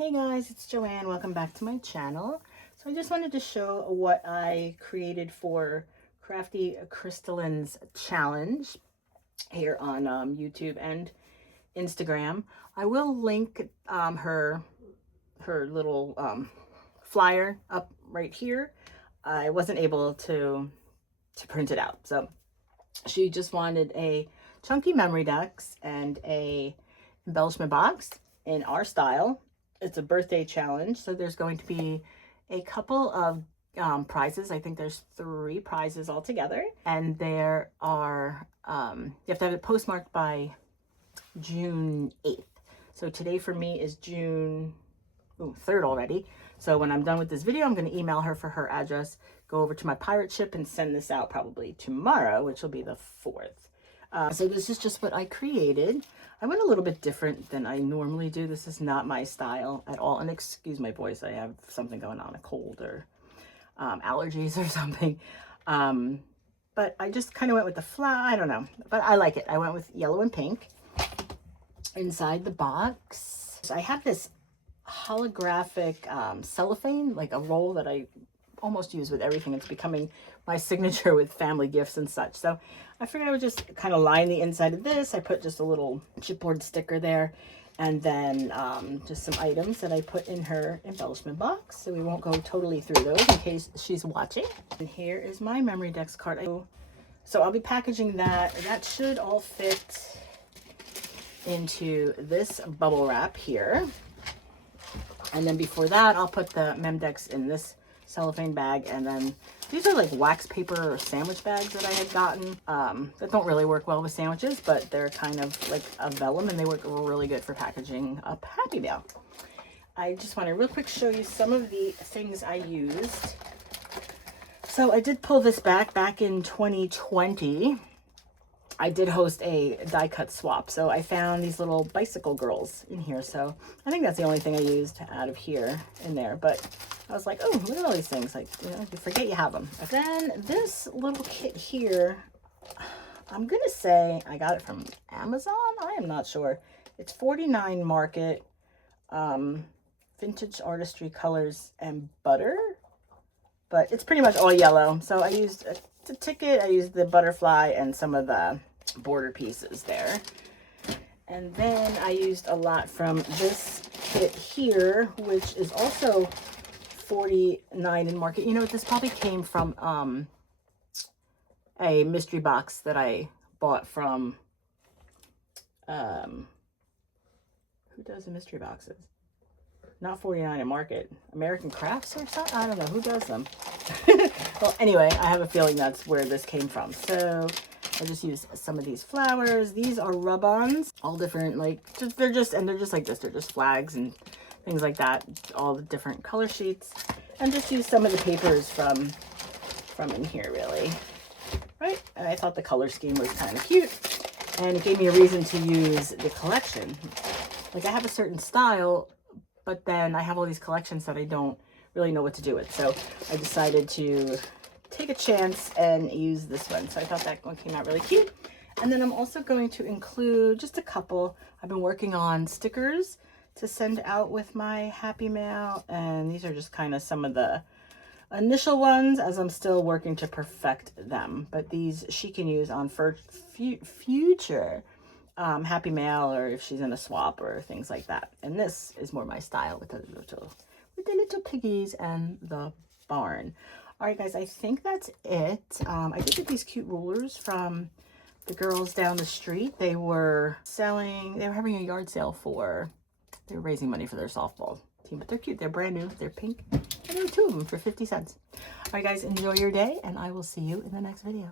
Hey guys, it's Joanne. Welcome back to my channel. So I just wanted to show what I created for Crafty Crystalline's challenge here on YouTube and Instagram. I will link her little flyer up right here. I wasn't able to print it out, so she just wanted a chunky memory decks and a embellishment box in our style. It's a birthday challenge, so there's going to be a couple of prizes. I think there's 3 prizes altogether, and there are you have to have it postmarked by June 8th. So today for me is June 3rd already. So when I'm done with this video, I'm going to email her for her address, go over to my pirate ship, and send this out probably tomorrow, which will be the 4th. So this is just what I created. I went a little bit different than I normally do. This is not my style at all. And excuse my voice, I have something going on, a cold or allergies or something. But I just kind of went with the I don't know, but I like it. I went with yellow and pink inside the box. So I have this holographic cellophane, like a roll that I almost use with everything. It's becoming my signature with family gifts and such. So I figured I would just kind of line the inside of this. I put just a little chipboard sticker there, and then just some items that I put in her embellishment box. So we won't go totally through those in case she's watching. And here is my memory decks card. So I'll be packaging that. That should all fit into this bubble wrap here. And then before that, I'll put the mem decks in this cellophane bag, and then these are like wax paper or sandwich bags that I had gotten that don't really work well with sandwiches, but they're kind of like a vellum, and they work really good for packaging up Happy Meal. I just want to real quick show you some of the things I used. So I did pull this back in 2020. I did host a die cut swap, so I found these little bicycle girls in here. So I think that's the only thing I used out of here in there, but I was like, oh, look at all these things. Like, you know, you forget you have them. Then this little kit here, I'm going to say I got it from Amazon. I am not sure. It's 49 Market, Vintage Artistry Colors and Butter, but it's pretty much all yellow. So I used a ticket. I used the butterfly and some of the border pieces there. And then I used a lot from this kit here, which is also 49 in Market. You know, this probably came from a mystery box that I bought from who does the mystery boxes? Not 49 in Market, American Crafts or something. I don't know who does them. Well, anyway, I have a feeling that's where this came from. So I just used some of these flowers. These are rub-ons, all different, like they're just like this. They're just flags and things like that, all the different color sheets, and just use some of the papers from in here, really. Right? And I thought the color scheme was kind of cute, and it gave me a reason to use the collection. Like, I have a certain style, but then I have all these collections that I don't really know what to do with. So I decided to take a chance and use this one. So I thought that one came out really cute. And then I'm also going to include just a couple. I've been working on stickers to send out with my Happy Mail, and these are just kind of some of the initial ones as I'm still working to perfect them. But these she can use on future Happy Mail, or if she's in a swap or things like that. And this is more my style with the little piggies and the barn. All right, guys, I think that's it. I did get these cute rulers from the girls down the street. They were having a yard sale they were raising money for their softball team, but they're cute. They're brand new. They're pink. And there were 2 of them for 50 cents. All right, guys, enjoy your day, and I will see you in the next video.